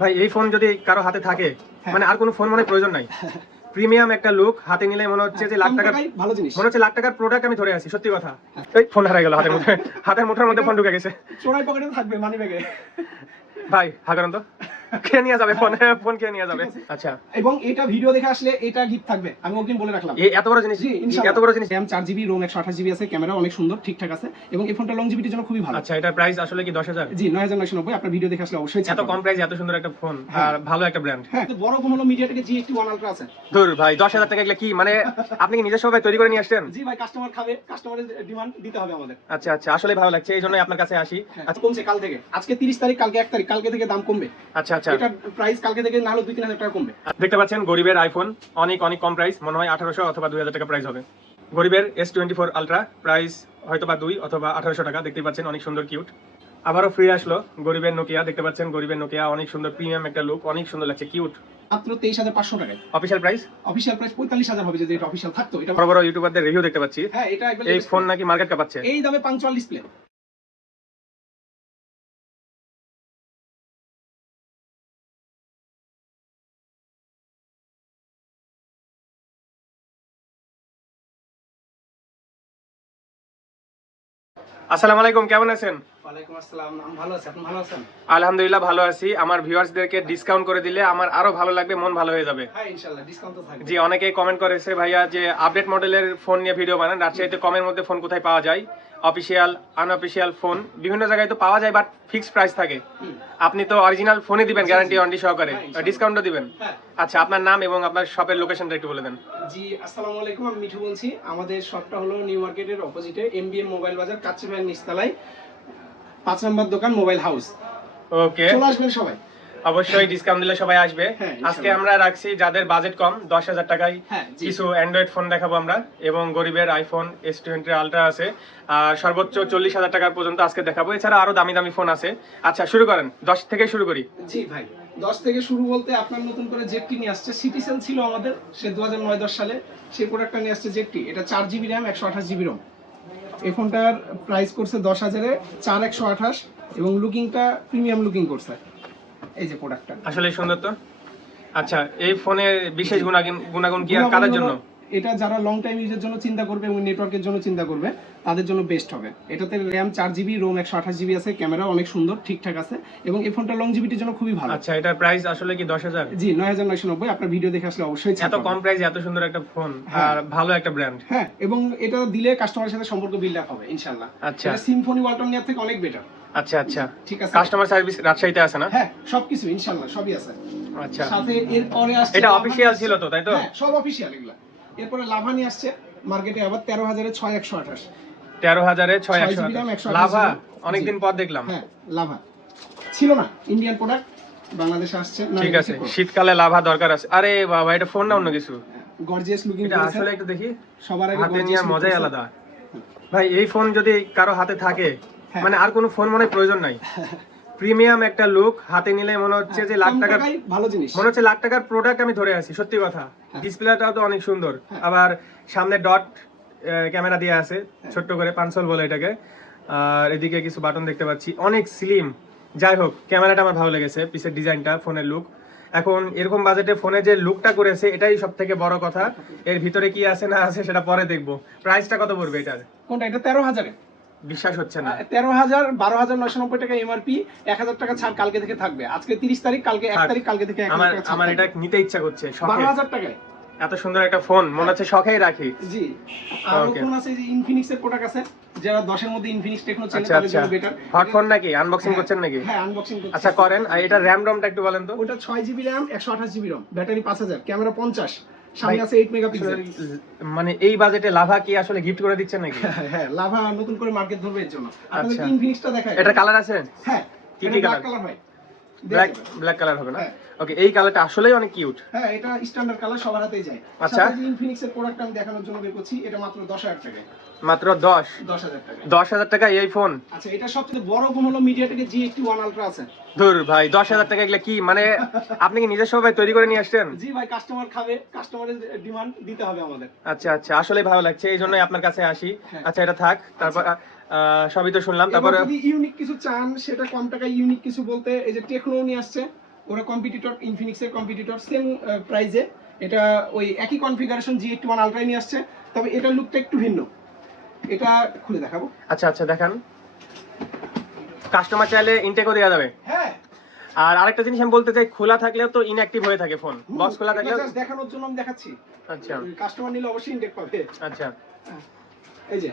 ভাই এই ফোন যদি কারো হাতে থাকে মানে আর কোনো ফোন মনে প্রয়োজন নাই। প্রিমিয়াম একটা লুক, হাতে নিলে মনে হচ্ছে যে লাখ টাকার ভালো জিনিস, মনে হচ্ছে লাখ টাকার প্রোডাক্ট আমি ধরে আছি। সত্যি কথা, এই ফোন হারাই গেল হাতের মধ্যে, হাতের মুঠোর মধ্যে ফোন ঢুকে গেছে। চোরাই পকেটে থাকবে, মানি ব্যাগে। ভাই হাগারন তো কে নিয়ে যাবে ফোন, ফোন কে নিয়ে যাবে? আচ্ছা, এবং এটা ভিডিও দেখে আসলে এটা গিফট থাকবে, আমি অগ্রিম বলে রাখলাম। এই এত বড় জিনিস, এত বড় জিনিস। RAM 4GB, ROM 128GB আছে, ক্যামেরা অনেক সুন্দর, ঠিকঠাক আছে, এবং এই ফোনটা লংজিভিটির জন্য খুবই ভালো। আচ্ছা, এটার প্রাইস আসলে কি 10,000? জি 9990। আপনার ভিডিও দেখে আসলে অবশ্যই এত কম প্রাইসে এত সুন্দর একটা ফোন আর ভালো একটা ব্র্যান্ড। হ্যাঁ, বড় ফোন হলো মিডিয়াটেকের G81 Ultra আছে। দূর ভাই, 10,000 টাকা এগুলা কি মানে আপনি কি নিজস্ব ভাবে তৈরি করে নিয়ে আসছেন? জি ভাই, কাস্টমার খাবে, কাস্টমারের ডিমান্ড দিতে হবে আমাদের। আচ্ছা আচ্ছা, আসলে ভালো লাগছে, এই জন্যই আপনার কাছে আসি। আচ্ছা, কমছে কাল থেকে, আজকে 30 তারিখ, কালকে 1 তারিখ, কালকে থেকে দাম কমবে। আচ্ছা আচ্ছা, এটা প্রাইস কালকে থেকে না হলে 2-3 হাজার টাকা কমবে। দেখতে পাচ্ছেন গরিবের আইফোন অনেক অনেক কম প্রাইস, মনে হয় 1800 অথবা 2000 টাকা প্রাইস হবে। গরিবের S24 আলট্রা প্রাইস হয়তো বা 2 অথবা 1800 টাকা। দেখতে পাচ্ছেন অনেক সুন্দর কিউট। আবারও ফ্রি আসলো গরিবের নোকিয়া, দেখতে পাচ্ছেন গরিবের নোকিয়া অনেক সুন্দর প্রিমিয়াম একটা লুক, অনেক সুন্দর লাগছে, কিউট। মাত্র 23,500 টাকায়। অফিশিয়াল প্রাইস 45,000 হবে যদি এটা অফিশিয়াল থাকতো। এটা বড় বড় ইউটিউবারদের রিভিউ দেখতে পাচ্ছি। হ্যাঁ, এটা একবার এই ফোন নাকি মার্কেট কাঁপাচ্ছে। এই দামে পাঞ্চুয়াল ডিসপ্লে। আসসালামু আলাইকুম, কেমন আছেন? ওয়ালাইকুম আসসালাম, আমি ভালো আছি, আপনি ভালো আছেন? আলহামদুলিল্লাহ ভালো আছি। আমার ভিউয়ার্সদেরকে ডিসকাউন্ট করে দিলে আমার আরো ভালো লাগবে, মন ভালো হয়ে যাবে। হ্যাঁ ইনশাআল্লাহ ডিসকাউন্ট তো থাকবে। জি, অনেকেই কমেন্ট করেছে ভাইয়া যে আপডেট মডেলের ফোন নিয়ে ভিডিও বানান, রাজশাহীতে কমের মধ্যে ফোন কোথায় পাওয়া যায়, অফিসিয়াল আনঅফিসিয়াল ফোন বিভিন্ন জায়গায় তো পাওয়া যায়, বাট ফিক্সড প্রাইস থাকে। আপনি তো অরিজিনাল ফোনই দিবেন গ্যারান্টি ওয়ারেন্টি সহকারে, ডিসকাউন্টও দিবেন। আচ্ছা, আপনার নাম এবং আপনার শপের লোকেশনটা একটু বলে দেন। জি আসসালামু আলাইকুম, আমি মিঠু বলছি। আমাদের শপটা হলো নিউ মার্কেটের অপোজিটে MBM মোবাইল বাজার, কাচ্চি ভাইয়ের নিচতলায় 5 নম্বর দোকান, মোবাইল হাউস। ওকে, চলে আসবেন সবাই, অবশ্যই ডিসকাউন্ট দিলে সবাই আসবে। আজকে আমরা রাখছি যাদের বাজেট কম 10,000 টাকায় কিছু অ্যান্ড্রয়েড ফোন দেখাবো আমরা, এবং গরিবের আইফোন S20 আলট্রা আছে, আর সর্বোচ্চ 40,000 টাকার পর্যন্ত আজকে দেখাবো। এছাড়া আরো দামি দামি ফোন আছে। আচ্ছা শুরু করেন, 10 থেকে শুরু করি। জি ভাই, 10 থেকে শুরু বলতে আপনার নতুন করে জেডটি নিয়ে আসছে। সিটিসেল ছিল আমাদের সে 2009-10 সালে, সেই প্রোডাক্টটা নিয়ে আসছে জেডটি। এটা 4GB RAM 128GB ROM। এই ফোনটার প্রাইস করছে 10,000-এ 4128, এবং লুকিংটা প্রিমিয়াম লুকিং করছে। এই যে প্রোডাক্টটা আসলে সুন্দর তো। আচ্ছা, এই ফোনের বিশেষ গুণাগুণ কি আর কাদের জন্য? এটা যারা লং টাইম ইউজের জন্য চিন্তা করবে এবং নেটওয়ার্কের জন্য চিন্তা করবে তাদের জন্য বেস্ট হবে। এটাতে RAM 4GB, ROM 128GB আছে, ক্যামেরা অনেক সুন্দর, ঠিকঠাক আছে, এবং এই ফোনটা লংজিভিটির জন্য খুবই ভালো। আচ্ছা, এটার প্রাইস আসলে কি 10,000? জি 9990। আপনার ভিডিও দেখে আসলে অবশ্যই এত কম প্রাইসে এত সুন্দর একটা ফোন আর ভালো একটা ব্র্যান্ড। হ্যাঁ, এবং এটা দিলে কাস্টমারের সাথে সম্পর্ক বিল্ড আপ হবে ইনশাআল্লাহ। আচ্ছা, এটা সিম্ফনি ওয়ালটন নেয়ার থেকে অনেক বেটার। আচ্ছা আচ্ছা, ঠিক আছে। কাস্টমার সার্ভিস রাজশাহীতে আছে না? হ্যাঁ, সবকিছু ইনশাআল্লাহ সবই আছে। আচ্ছা, সাথে এরপরে আসছে, এটা অফিশিয়াল ছিল তো, তাই তো? হ্যাঁ, সব অফিশিয়াল এগুলা। এরপরে লাভা নিয়ে আসছে মার্কেটে আবার 13,000-এ 6128। 13,000-এ 6128 লাভা, অনেকদিন পর দেখলাম। হ্যাঁ, লাভা ছিল না, ইন্ডিয়ান প্রোডাক্ট, বাংলাদেশে আসছে। ঠিক আছে, শীতকালে লাভা দরকার আছে। আরে বাবা, এটা ফোন না অন্য কিছু? Gorgeous looking. এটা আসলে একটু দেখি, সবার আগে হাতে নিয়ে মজাই আলাদা। ভাই এই ফোন যদি কারো হাতে থাকে মানে আর কোনো ফোন মনে প্রয়োজন নাই। প্রিমিয়াম একটা লুক, হাতে নিলে মনে হচ্ছে যে লাখ টাকার ভালো জিনিস, মনে হচ্ছে লাখ টাকার প্রোডাক্ট আমি ধরে আছি। সত্যি কথা, ডিসপ্লেটাও তো অনেক সুন্দর, আবার সামনে ডট ক্যামেরা দিয়ে আছে, ছোট্ট করে পাঁচল বলে এটাকে, আর এদিকে কিছু বাটন দেখতে পাচ্ছি, অনেক স্লিম। যাই হোক, ক্যামেরাটা আমার ভালো লেগেছে, পিছের ডিজাইনটা, ফোনের লুক। এখন এরকম বাজেটে ফোনে যে লুকটা করেছে এটাই সব থেকে বড় কথা। এর ভিতরে কি আছে না আছে সেটা পরে দেখবো। প্রাইসটা কত পড়বে এটার? কোনটা? এটা 13,000-এ। বিশ্বাস হচ্ছে না। 13,000, 12,990 টাকা এমআরপি, 1,000 টাকা ছাড় কালকে থেকে থাকবে। আজকে 30 তারিখ, কালকে 1 তারিখ, কালকে থেকে 1,000 টাকা ছাড়। আমার এটা নিতে ইচ্ছা করছে, 12,000 টাকায় এত সুন্দর একটা ফোন, মনে হচ্ছে শখেই রাখি। জি, আর ফোন আছে যে ইনফিনিক্স এর প্রোডাক্ট আছে, যারা 10 এর মধ্যে ইনফিনিক্স টেকনো চেনে তাদের জন্য বেটার। হট ফোন নাকি? আনবক্সিং করছেন নাকি? হ্যাঁ, আনবক্সিং করছি। আচ্ছা করেন। আর এটা র‍্যাম রমটা একটু বলেন তো। ওটা 6GB RAM 128GB ROM, battery 5000, camera 50, সামনে আছে 8 মেগাপিক্সেল। মানে এই বাজেটে লাভা কি আসলে গিফট করে দিচ্ছেন নাকি? হ্যাঁ, লাভা নতুন করে মার্কেট ধরবে এর জন্য। আপনাদের ইনফিনিক্সটা দেখায়। এটা কালার আছে? হ্যাঁ, কি কি কালার হয়? ব্ল্যাক কালার হবে না? ওকে, এই কালারটা আসলেই অনেক কিউট। হ্যাঁ, এটা স্ট্যান্ডার্ড কালার, সবার হাতেই যায়। আচ্ছা, ইনফিনিক্স এর প্রোডাক্ট আমি দেখানোর জন্য বের করছি। এটা মাত্র 10,000 টাকা। মাত্র 10,000 টাকা। 10,000 টাকা এই ফোন? আচ্ছা, এটা সবচেয়ে বড় গুণ হলো মিডিয়াটেকের G81 Ultra আছে। ধুর ভাই, 10,000 টাকা এগুলা কি মানে আপনি কি নিজস্ব ভাবে তৈরি করে নিয়ে আসছেন? জি ভাই, কাস্টমার খাবে, কাস্টমারের ডিমান্ড দিতে হবে আমাদের। আচ্ছা আচ্ছা, আসলে ভালো লাগছে, এই জন্যই আপনার কাছে আসি। আচ্ছা, এটা থাক, তারপর সবই তো শুনলাম। তারপর যদি ইউনিক কিছু চান, সেটা কম টাকায় ইউনিক কিছু বলতে এই যে টেকনো নিয়ে আসছে, ওরা কম্পিটিটর, ইনফিনিক্সের কম্পিটিটর, সেম প্রাইজে। এটা ওই একই কনফিগারেশন G81 আলট্রা নিয়ে আসছে, তবে এটার লুকটা একটু ভিন্ন। এটা খুলে দেখাবো। আচ্ছা আচ্ছা, দেখান। কাস্টমার চাইলে ইনটেকও দেওয়া যাবে। হ্যাঁ, আর আরেকটা জিনিস আমি বলতে চাই, খোলা থাকলেও তো ইনঅ্যাক্টিভ হয়ে থাকে ফোন, বক্স খোলা থাকলেও। জাস্ট দেখানোর জন্য আমি দেখাচ্ছি। আচ্ছা কাস্টমার নিলে অবশ্যই ইনটেক পাবে। আচ্ছা, এই যে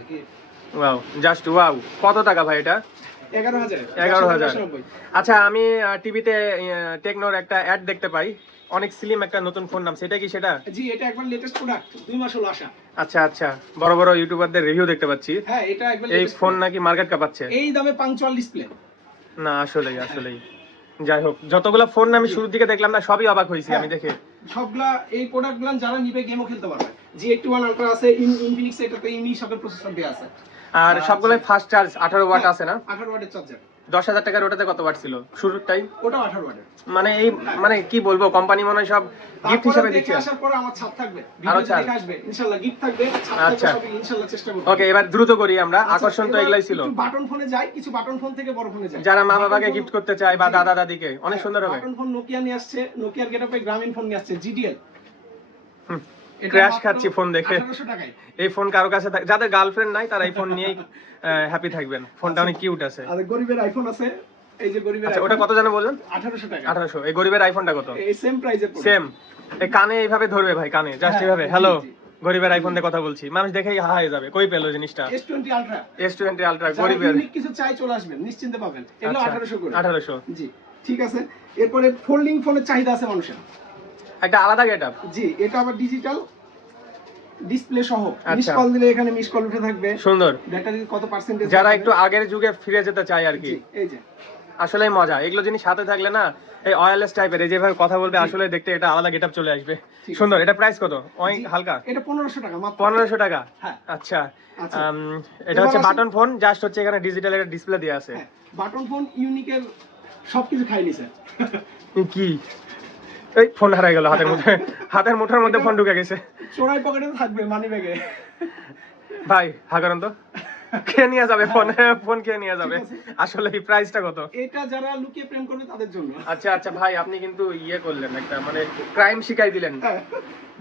ওয়াও, জাস্ট ওয়াও। কত টাকা ভাই এটা? 11,000। 11,000। আচ্ছা, আমি টিভিতে টেকনোর একটা অ্যাড দেখতে পাই, অনেক স্লিম একটা নতুন ফোন নাম, সেটা কি সেটা? জি, এটা একবার লেটেস্ট প্রোডাক্ট, 2 মাস হলো আসা। আচ্ছা আচ্ছা, বড় বড় ইউটিউবারদের রিভিউ দেখতে পাচ্ছি। হ্যাঁ, এটা একবার এই latest ফোন product। নাকি মার্কেট কাঁপাচ্ছে। এই দামে পাঞ্চুয়াল ডিসপ্লে। না আসলেই আসলেই, যাই হোক, যতগুলো ফোন আমি শুরুর দিকে দেখলাম না, সবই অবাক হয়েছি আমি দেখে। সবগুলা এই প্রোডাক্টগুলো যারা নিবে গেমও খেলতে পারবে। G81 আলট্রা আছে, ইনফিনিক্স এটাতে ইউনিক সকেট প্রসেসর দেয়া আছে। আর সবগুলোই ফাস্ট চার্জ, 18 ওয়াট আছে না? 18 ওয়াটের চার্জার। 10,000 টাকার ওটাতে কত ওয়াট ছিল শুরুরটাই? ওটাও 18 ওয়াটের। মানে এই, মানে কি বলবো, কোম্পানি মনে হয় সব গিফট হিসেবে দিচ্ছে। দেখে আসার পরে আমার ছাপ থাকবে, আরো ভিডিও ছাড় দেখে আসবে, ইনশাআল্লাহ গিফট থাকবে, ছাপ আচ্ছা। থাকবে, সবই ইনশাআল্লাহ চেষ্টা করব। ওকে, এবার দ্রুত করি আমরা, আকর্ষণ তো এগুলাই ছিল। একটু বাটন ফোনে যাই, কিছু বাটন ফোন থেকে বড় ফোনে যাই। যারা মা বাবাকে গিফট করতে চায় বা দাদা দাদিকে, অনেক সুন্দর হবে। বাটন ফোন নোকিয়া নিয়ে আসছে, নোকিয়ার গেটআপে গ্রামীণ ফোন নিয়ে আসছে, GDL। ক্র্যাশ খাচ্ছি ফোন দেখে। 1800 টাকায়। এই ফোন কারো কাছে যাদের গার্লফ্রেন্ড নাই, তারা এই ফোন নিয়েই হ্যাপি থাকবেন। ফোনটা অনেক কিউট আছে। আর গরিবের আইফোন আছে, এই যে গরিবের আচ্ছা, আইফোন। ওটা কত জানো বললেন? 1800 টাকা। 1800। এই গরিবের আইফোনটা কত? এই সেম প্রাইজের সেম। এই কানে এইভাবে ধরবে ভাই, কানে জাস্ট হ্যাঁ, এইভাবে, জি, হ্যালো জি। গরিবের আইফোন দিয়ে কথা বলছি, মানুষ দেখেই হা হয়ে যাবে, কই পেলো জিনিসটা? S20 ultra. S20 আলট্রা যারা গরিবের। ইউনিক কিছু চাই চলে আসবেন, নিশ্চিন্তে পাবেন। এগুলো আচ্ছা, 1800 করে। 1800। জি, ঠিক আছে। এরপরে ফোল্ডিং ফোনের চাহিদা আছে মানুষের। একটা আলাদা গেটআপ। জি, এটা আবার ডিজিটাল ডিসপ্লে সহ। মিস আচ্ছা। কল দিলে এখানে মিস কল উঠে থাকবে। সুন্দর। ব্যাটারি কত পার্সেন্টেজ? যারা একটু আগের যুগে ফিরে যেতে চায় আর কি, এই যে আসলেই মজা। এগুলো জিনিস হাতে থাকলে না, এই ওয়্যারলেস টাইপের, এই যেভাবে কথা বলবে, আসলে দেখতে এটা আলাদা গেটআপ চলে আসবে। ঠিক সুন্দর। এটা প্রাইস কত? অনেক জি, হালকা। এটা 1500 টাকা মাত্র। 1500 টাকা। হ্যাঁ। আচ্ছা, আচ্ছা। এটা হচ্ছে এবার আসি- বাটন ফোন, জাস্ট হচ্ছে এখানে ডিজিটাল একটা ডিসপ্লে দেওয়া আছে। হ্যাঁ, বাটন ফোন ইউনিকের সবকিছু খাই নিছে। কি এই ফোন হারাই গেল হাতের মধ্যে, হাতের মুঠোর মধ্যে ফোন ঢুকে গেছে। চোরাই পকেটে থাকবে, মানি ব্যাগে। ভাই হাকারন তো কে নিয়ে যাবে ফোন? ফোন কে নিয়ে যাবে? ঠিক আছে। আসলে এই প্রাইসটা কত? এটা যারা লুকিয়ে প্রেম করবে তাদের জন্য। আচ্ছা আচ্ছা ভাই, আপনি কিন্তু ইয়ে করলেন, একটা মানে ক্রাইম শিখাই দিলেন। হ্যাঁ,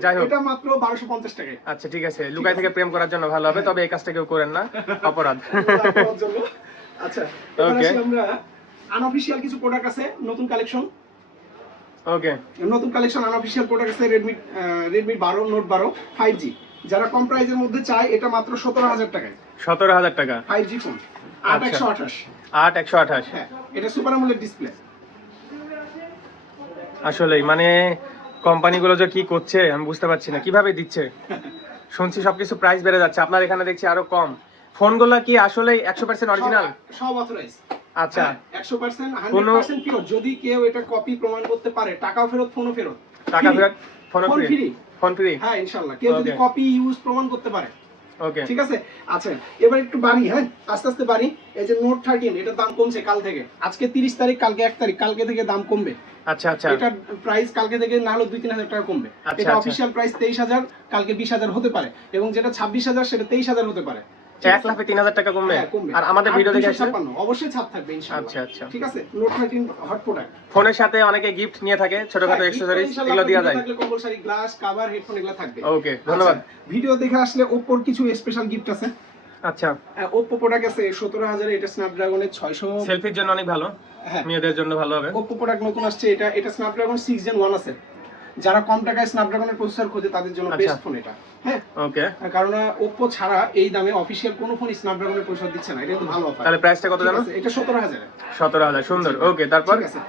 যাই হোক, এটা মাত্র 1250 টাকায়। আচ্ছা ঠিক আছে, লুকাই থেকে প্রেম করার জন্য ভালো হবে, তবে এই কাজটা কেউ করেন না, অপরাধ। তার জন্য। আচ্ছা, এবার Okay. আসি আমরা আনঅফিশিয়াল কিছু প্রোডাক্ট আছে, নতুন কালেকশন। ওকে, নতুন কালেকশন আনঅফিশিয়াল প্রোডাক্ট আছে, Redmi 12 Note 12 5G। যারা কম প্রাইসের মধ্যে চায়, এটা মাত্র 17000 টাকায়। 17000 টাকা। 5G phone, 8128। 8128। হ্যাঁ, এটা সুপার আমোলেড ডিসপ্লে। আসলেই মানে কোম্পানিগুলো যে কি করছে আমি বুঝতে পারছি না, কিভাবে দিচ্ছে। শুনছি সবকিছু প্রাইস বেড়ে যাচ্ছে, আপনার এখানে দেখছি আরো কম। ফোনগুলো কি আসলেই 100% অরিজিনাল? সব অথরাইজ। আচ্ছা, 100% কোনো- 100% পিওর। যদি কেউ এটা কপি প্রমাণ করতে পারে, টাকাও ফেরত, ফোনও ফেরত। টাকা Free। ফেরত, phone phone free. free। Phone free. হ্যাঁ, ইনশাআল্লাহ। কেউ যদি Okay. কপি ইউজ প্রমাণ করতে পারে। ওকে, ঠিক আছে। আচ্ছা, এবার একটু বাড়ি, হ্যাঁ আস্তে আস্তে বাড়ি। এই যে নোট 13, এটার দাম কমছে কাল থেকে। আজকে 30 তারিখ, কালকে 1 তারিখ, কালকে থেকে দাম কমবে। আচ্ছা আচ্ছা। এটার প্রাইস কালকে থেকে না হলো 2-3000 টাকা কমবে। আচ্ছা, এটা আচ্ছা। অফিশিয়াল প্রাইস 23000, কালকে 20000 হতে পারে, এবং যেটা 26000 সেটা 23000 হতে পারে। ঠিক এক আছে? লাফে 3000 টাকা কমবে? হ্যাঁ, কমবে। আর আমাদের ভিডিও দেখে আসলে 256 অবশ্যই ছাড় থাকবে ইনশাআল্লাহ। আচ্ছা, আচ্ছা। ঠিক আছে। Note 13 hot product. ফোনের সাথে অনেকে গিফট নিয়ে থাকে, ছোটখাটো অ্যাকসেসরিজ, এগুলো দেওয়া যায়। কম্পালসারি গ্লাস, কভার, হেডফোন এগুলো থাকবে। ওকে, ধন্যবাদ। আচ্ছা, ভিডিও দেখে আসলে Oppo কিছু স্পেশাল গিফট আছে। আচ্ছা, Oppo প্রোডাক্ট আছে 17000, এটা স্ন্যাপড্রাগনের 600। সেলফির জন্য অনেক ভালো, হ্যাঁ, মেয়েদের জন্য ভালো হবে। Oppo প্রোডাক্ট নতুন আসছে, এটা স্ন্যাপড্রাগন 6 Gen 1 আছে। যারা কম টাকায় স্ন্যাপড্রাগনের প্রসেসর খোঁজে তাদের জন্য আচ্ছা। বেস্ট ফোন এটা। হ্যাঁ, ওকে, কারণ Oppo ছাড়া এই দামে অফিশিয়াল কোনো ফোন স্ন্যাপড্রাগনের প্রসেসর দিচ্ছে না। এটা কিন্তু ভালো অফার। তাহলে প্রাইসটা কত জানো? এটা 17000। 17000। সুন্দর। ওকে, তারপর? ঠিক আছে।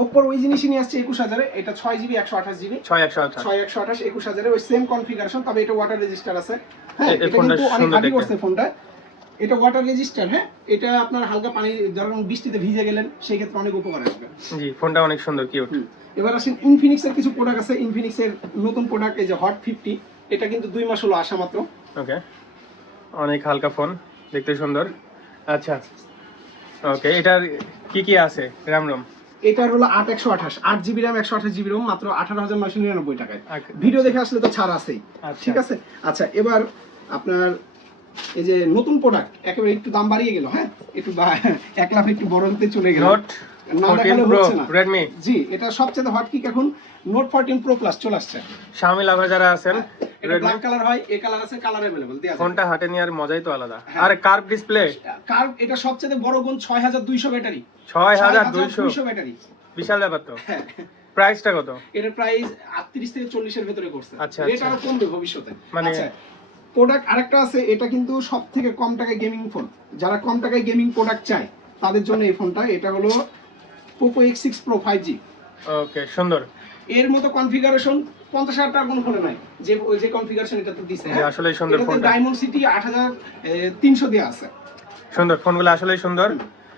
Oppo ওই জিনিসই নিয়ে আসছে 21000 এ। এটা 6GB 128GB। 6128। 6128 21000 এ ওই সেম কনফিগারেশন, তবে এটা ওয়াটার রেজিস্টার আছে। হ্যাঁ, এই এটা ফোনটা কিন্তু অনেক সুন্দর হার্ডি দেখতে। করছে ফোনটা। এটা ওয়াটার রেজিস্টার। হ্যাঁ, এটা আপনার হালকা পানি, ধরুন বৃষ্টিতে ভিজে গেলেন, সেই ক্ষেত্রে অনেক উপকার আসবে। জি, ফোনটা অনেক সুন্দর, কিউট। এবার আসেন ইনফিনিক্স এর কিছু প্রোডাক্ট আছে। ইনফিনিক্স এর নতুন প্রোডাক্ট, এই যে হট 50। এটা কিন্তু 2 মাস হলো আসা মাত্র। ওকে, অনেক হালকা ফোন, দেখতে সুন্দর। আচ্ছা, ওকে, এটার কি কি আছে র্যাম রম? এটার হলো 8128, 8GB RAM 128GB ROM, মাত্র 18999 টাকায়। আচ্ছা। ভিডিও দেখে আসলে তো ছাড় আছেই। আচ্ছা। ঠিক আছে। আচ্ছা, এবার আপনার এই যে নতুন প্রোডাক্ট, একেবারে একটু দাম বাড়িয়ে গেল। হ্যাঁ, একটু 1 লাখ একটু বড় হতে চলে গেল। নোট না 14 দেখালে Pro হচ্ছে না। Redmi জি, এটা সবচেয়ে হট কিক এখন নোট 14 প্রো প্লাস চলে আসছে। Xiaomi লাভার যারা আছেন, এটা Redmi ব্ল্যাক কালার হয়, এই কালার আছে, কালার अवेलेबल দেয়া যায়। ফোনটা হাতে নেওয়ার মজাই তো আলাদা। হ্যাঁ। আর কার্ভ ডিসপ্লে, কার্ভ এটা সবচেয়ে বড় গুণ 6200 ব্যাটারি। 6200 ব্যাটারি। বিশাল ব্যাপার তো। হ্যাঁ। প্রাইসটা কত? এটার প্রাইস 38 থেকে 40 এর ভিতরে করছে। আচ্ছা, রেট আচ্ছা। আরো কমবে ভবিষ্যতে। মানে আচ্ছা, প্রোডাক্ট আরেকটা আছে, এটা কিন্তু সবথেকে কম টাকায় গেমিং ফোন। যারা কম টাকায় গেমিং প্রোডাক্ট চায় তাদের জন্য এই ফোনটা। এটা হলো Poco X6 Pro 5G। ওকে, সুন্দর। এর মতো কনফিগারেশন 50,000 টাকার কোনো ফোনে নাই, যে ওই যে কনফিগারেশন এটাতে দিছে। যে আসলেই সুন্দর এটাতে ফোনটা। ডায়মন্ড সিটি 8300 দেয়া আছে। সুন্দর ফোনগুলো আসলেই সুন্দর।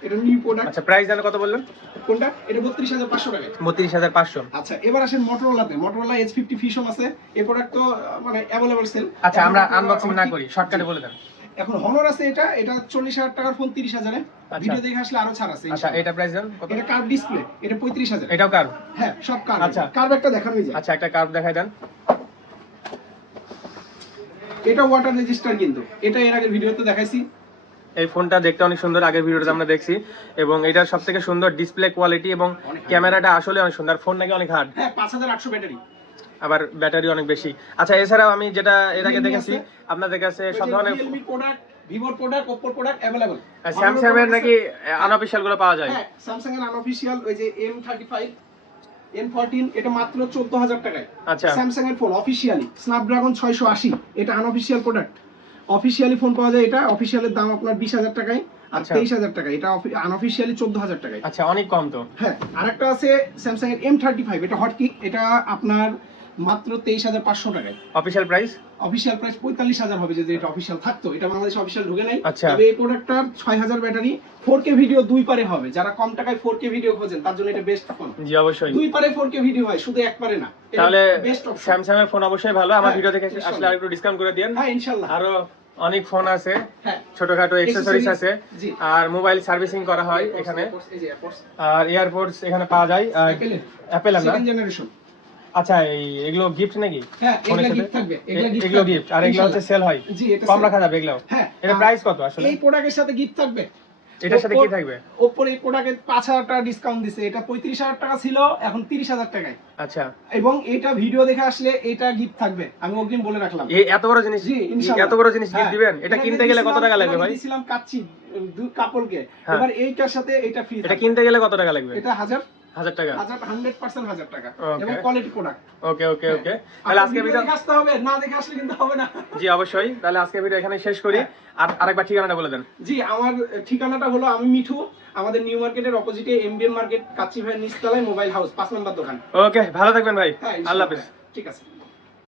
এটা নিউ প্রোডাক্ট। আচ্ছা, প্রাইস জানো কত বললেন? কোনটা? এটা 32500 টাকা। 32500। আচ্ছা, এবার আসেন মোটরোলাতে। মোটরোলা H50 ফিউশন আছে। এই প্রোডাক্ট তো মানে अवेलेबल সেল। আচ্ছা, আমরা আনবক্সিং না করি, শর্টকাটে বলে দেন। এখন হনর আছে, এটা 40000 টাকার ফোন 30000 এ। আচ্ছা। ভিডিও দেখে আসলে আরো ছাড় আছে। আচ্ছা, এটা প্রাইস জান কত? এটা কার্ভ ডিসপ্লে, এটা 35000। এটাও কার্ভ? হ্যাঁ, সব কার্ভ। আচ্ছা। কার্ভ একটা দেখানোই যায়। আচ্ছা, একটা কার্ভ দেখাই দেন। এটা ওয়াটার রেজিস্টার কিন্তু। এটা এর আগের ভিডিওতে দেখাইছি। এই ফোনটা দেখতে অনেক সুন্দর, আগের ভিডিওতে আমরা দেখছি, এবং এটার সবথেকে সুন্দর ডিসপ্লে কোয়ালিটি এবং ক্যামেরাটা আসলে অনেক সুন্দর। ফোন নাকি অনেক হার্ড, হ্যাঁ, 5800 ব্যাটারি। আবার ব্যাটারি অনেক বেশি। আচ্ছা, এছাড়াও আমি যেটা এর আগে দেখেছি আপনাদের কাছে সব ধরনের Realme product, Vivo product, Oppo product available. Samsung এর নাকি আনঅফিশিয়াল গুলো পাওয়া যায়? হ্যাঁ, স্যামসাং এর আনঅফিশিয়াল ওই যে M35 M14 এটা মাত্র 14000 টাকায়। আচ্ছা। স্যামসাং এর ফোন অফিশিয়ালি স্ন্যাপড্রাগন 680, এটা আনঅফিশিয়াল প্রোডাক্ট। অফিশিয়ালি ফোন পাওয়া যায়, এটা অফিশিয়ালের দাম আপনার 20000 টাকায় আর আচ্ছা। 23000 টাকা। এটা আনঅফিশিয়ালি 14000 টাকায়। আচ্ছা, অনেক কম তো। হ্যাঁ, আরেকটা আছে স্যামসাং এর M35, এটা হটকিক, এটা আপনার মাত্র 23500 টাকায়। Official price? অফিশিয়াল প্রাইস 45000 হবে যদি এটা অফিশিয়াল থাকতো। এটা বাংলাদেশে অফিশিয়াল ঢুকে নাই। আচ্ছা। তবে এই প্রোডাক্টটার 6000 ব্যাটারি, 4K ভিডিও দুই পারে হবে। যারা কম টাকায় 4K ভিডিও খোঁজেন তার জন্য এটা বেস্ট ফোন। জি, অবশ্যই। দুই পারে 4K ভিডিও হয়, শুধু এক পারে না। তাহলে বেস্ট অপশন। স্যামসাং এর ফোন অবশ্যই ভালো। আমার হ্যাঁ, ভিডিও থেকে ইনশাআল্লাহ। আসলে আরেকটু ডিসকাউন্ট করে দিন। হ্যাঁ, ইনশাআল্লাহ। আরো অনেক ফোন আছে, হ্যাঁ, ছোটখাটো অ্যাকসেসরিজ আছে, জি। আর মোবাইল সার্ভিসিং করা হয় এখানে, এই যে এয়ারপডস, আর এয়ারপোর্টস এখানে পাওয়া যায়। আর অ্যাপেল না? Second generation. আচ্ছা, এগুলো গিফট নাকি? হ্যাঁ, ফোনের এগুলা সাথে? গিফট থাকবে। এগুলো গিফট, আর এগুলো হচ্ছে সেল হয়? জি, এটা কম sell। রাখা যাবে এগুলো? হ্যাঁ। এটা প্রাইস কত আসলে? এই প্রোডাক্টের সাথে গিফট থাকবে। এটার সাথে কি থাকবে? ওপর এই প্রোডাক্টে 5000 টাকা ডিসকাউন্ট দিছে। এটা 35000 টাকা ছিল, এখন 30000 টাকায়। আচ্ছা, এবং এটা ভিডিও দেখে আসলে এটা গিফট থাকবে, আমি অগ্রিম বলে রাখলাম। এই এত বড় জিনিস, জি, ইনশাআল্লাহ। এত বড় জিনিস গিফট হ্যাঁ। দিবেন? এটা এর আগে কিনতে গেলে কত দিছিলাম- টাকা লাগবে এর আগে ভাই? দিছিলাম কাচ্চি দুই কাপড়কে। হ্যাঁ। এবার এইটার সাথে এটা ফ্রি। এটা কিনতে গেলে কত টাকা লাগবে? এটা 1000 টাকা? 100% টাকা। Okay. এবং কোয়ালিটি প্রোডাক্ট। ওকে ওকে ওকে, তাহলে আজকে ভিডিও দেখে আসতে হবে, না দেখে আসলে কিন্তু হবে না। জি অবশ্যই, তাহলে আজকে ভিডিও এখানে শেষ করি। আর আরেকবার ঠিকানাটা বলে দেন। জি, আমার ঠিকানাটা হলো, আমি মিঠু, আমাদের নিউ মার্কেটের অপোজিটে এমবিএম মার্কেট, কাচ্চি ভাইয়ের নিচতলায় মোবাইল হাউস 5 নম্বর দোকান। ওকে, ভালো থাকবেন ভাই। হ্যাঁ, আল্লাহ ইনশাআল্লাহ। হাফেজ। ঠিক আছে।